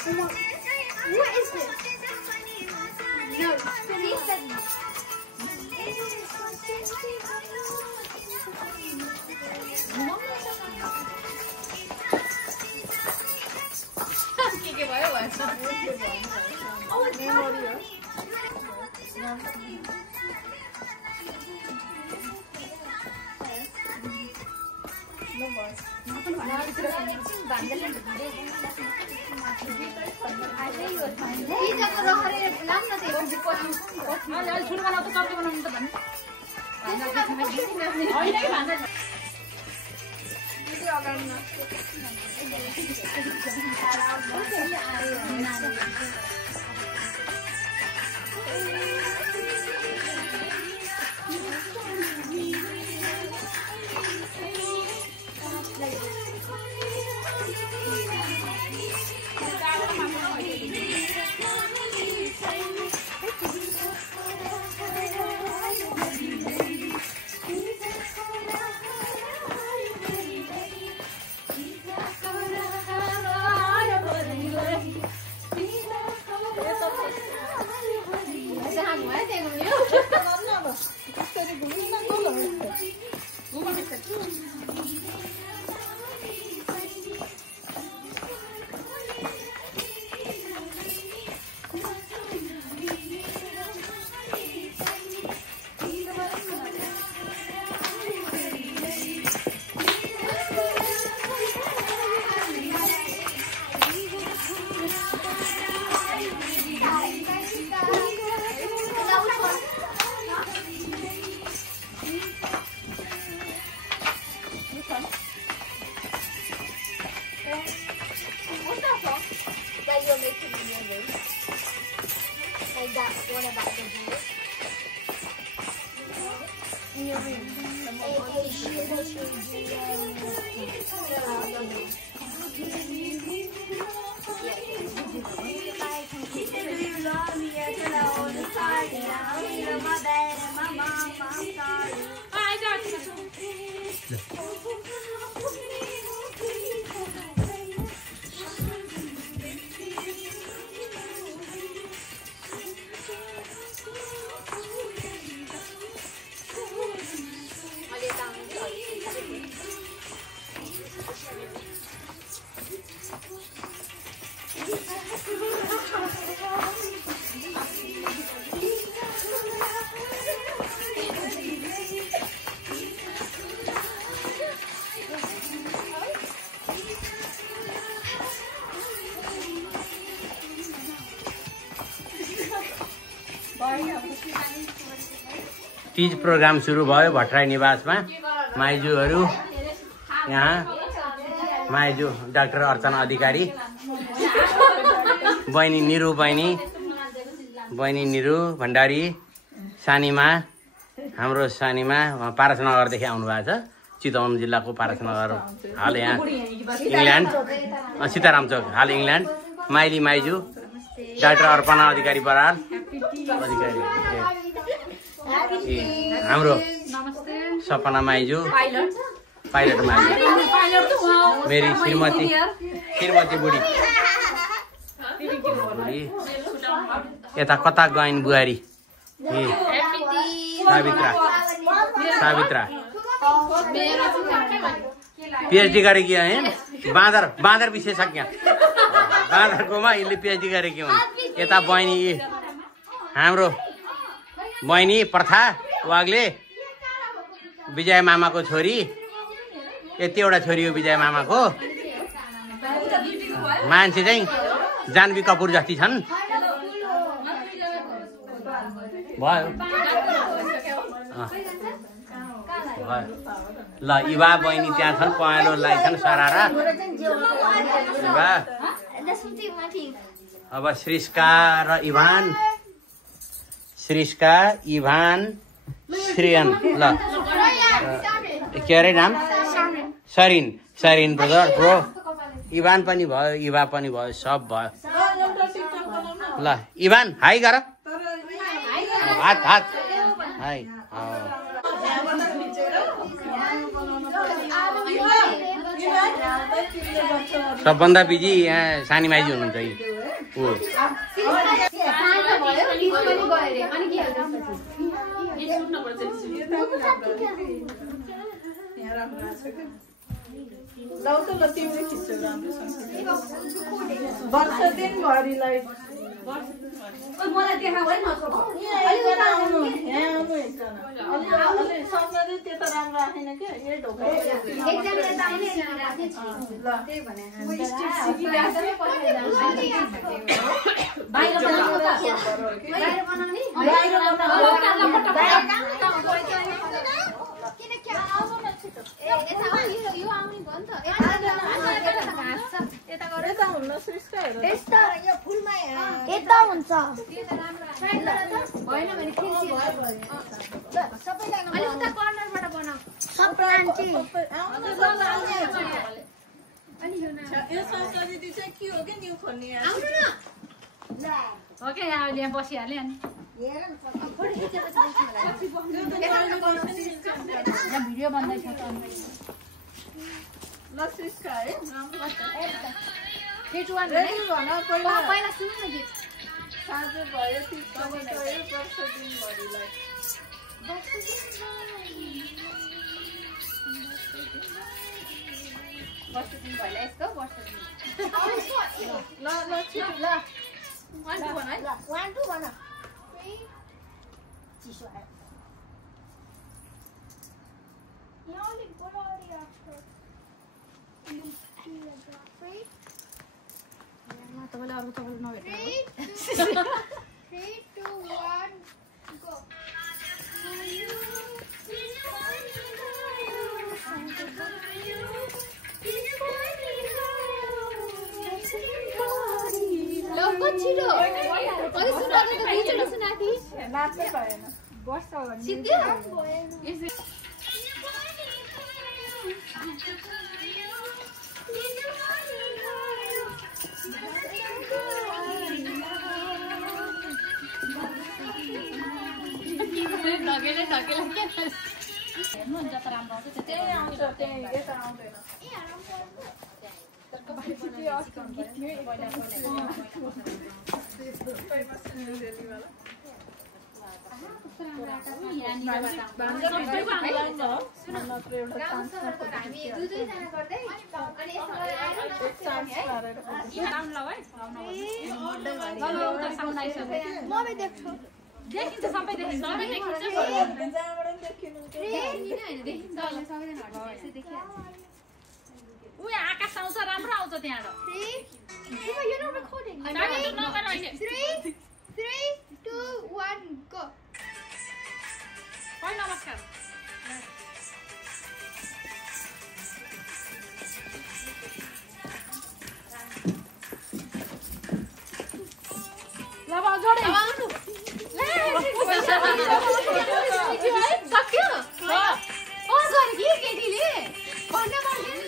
What is this? No, please send me. 이게 뭐예요? Oh, it's not. What's that song? That you're making in your room. Like that one about the view. In your room. Teej program सुरु भयो भट्टराई निवासमा। माइजूहरू यहाँ माइजू doctor अर्चना अधिकारी, बहिनी निरु बहिनी निरु भण्डारी, सानीमा हाम्रो सानीमा पारसनगरदेखि आउनु भएको छ, चितवन जिल्लाको पारसनगर, हाल यहाँ इङ्ल्यान्ड, सीताराम चोक हाल इङ्ल्यान्ड। माइली माइजू डाक्टर अर्पणा अधिकारी बराल अधिकारी, हाम्रो सपना माइजू पाइलट माइजू, मेरी श्रीमती बुढी यता कता गइन् बुहारी सावित्रा पिएचडी गरेकी है, बाँदर विशेषज्ञ, बाँदरकोमा यसले पिएचडी गरेकी हुन्। यता बहिनी हाम्रो बहिनी प्रथा वाग्ले, विजय मामाको छोरी, यतिवटा छोरी हो विजय मामाको। मान्छे चाहिँ जानवी कपुर जति छन्। भयो ल, युवा बहिनी त्यहाँ छन्, पहेँलो लगाइछन् सरारा युवा। अब श्रीष्का र इभान, श्रीष्का इभान श्रेयन, ल के अरे नाम? सरिन ब्रदर ब्रो। इभान पनि भयो, युवा पनि भयो, सब भयो। ल इभान हाई गर, हात हाई। सबभन्दा बिजी यहाँ सानी माइजी हुनुहुन्छ। वर्ष दिनभरिलाई मलाई देखा भयो त्यता राम्रो राखेन क्या यही ढोका यहाँ बसिहाल्यो अनि भिडियो बन्दैछ पहिला सुन्नु न गीत साँझ भयो 30 वर्ष दिनभरिलाई वर्ष दिन भइला यस्तो वर्ष दिन ल छिटो ल 1 2 भन है 1 2 भन चिसो आयो यहाँ अलि बोलाउरी राख्छ तपाईले अरु तपाईले नभेट्नु 3 2 1 गो लौको छिटो अरे सुना त गीत सुना थी नाच्नै भएन वर्ष भन्ने सिद्धि ढकेले ढकेले के हेर्नु हुन्छ त राम्रो आउँछ त्यही आउँछ त्यही यता आउँदैन देखिन्छ सबै देखिन्छ उयो आकाश आउँछ राम्रो आउँछ त्यहाँ 3 2 1 गो नमस्कार ल जोडे सक्यो गरे कि केटीले भन्न पर्दैन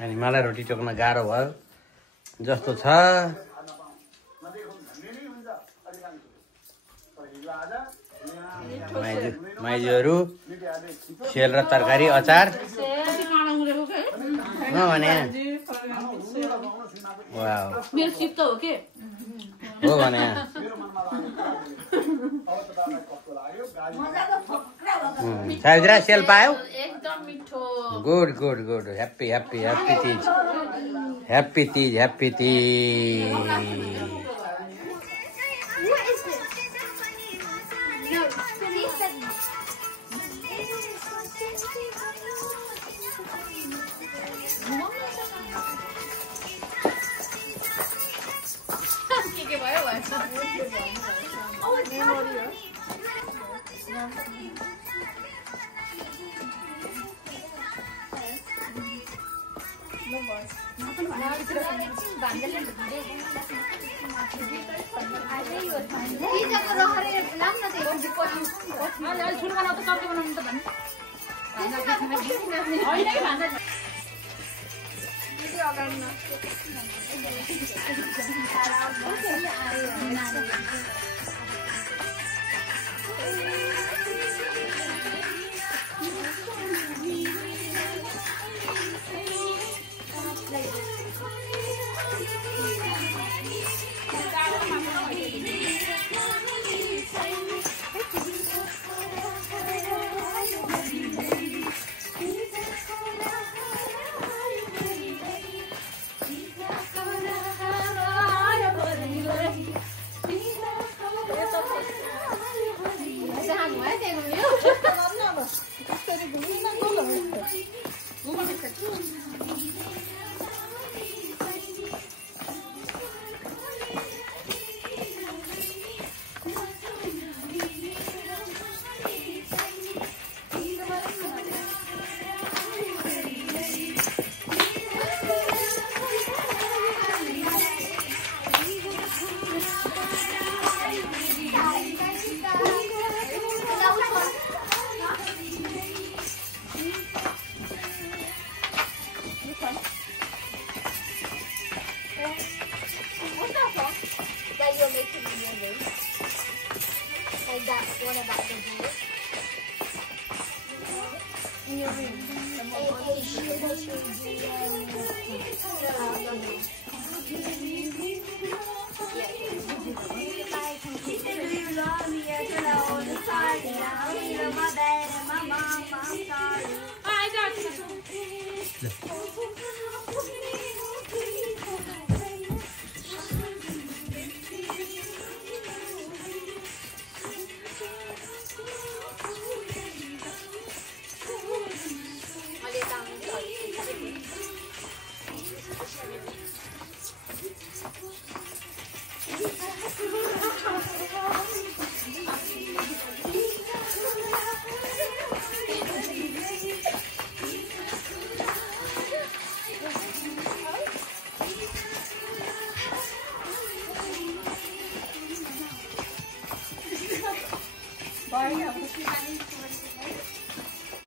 अनि मलाई रोटी टोक्न गाह्रो भयो जस्तो छ। माइजूहरू सेल र तरकारी अचार भने मेरो सिप त हो के हो भने सावित्रा सेल पायो एकदम मिठो। Good good good happy happy happy Teej happy Teej happy Teej. What is this? No, please send me. के भयो Oh, it's not. What's that song that you're making in your room? Like that one about the door? In your room? Bye.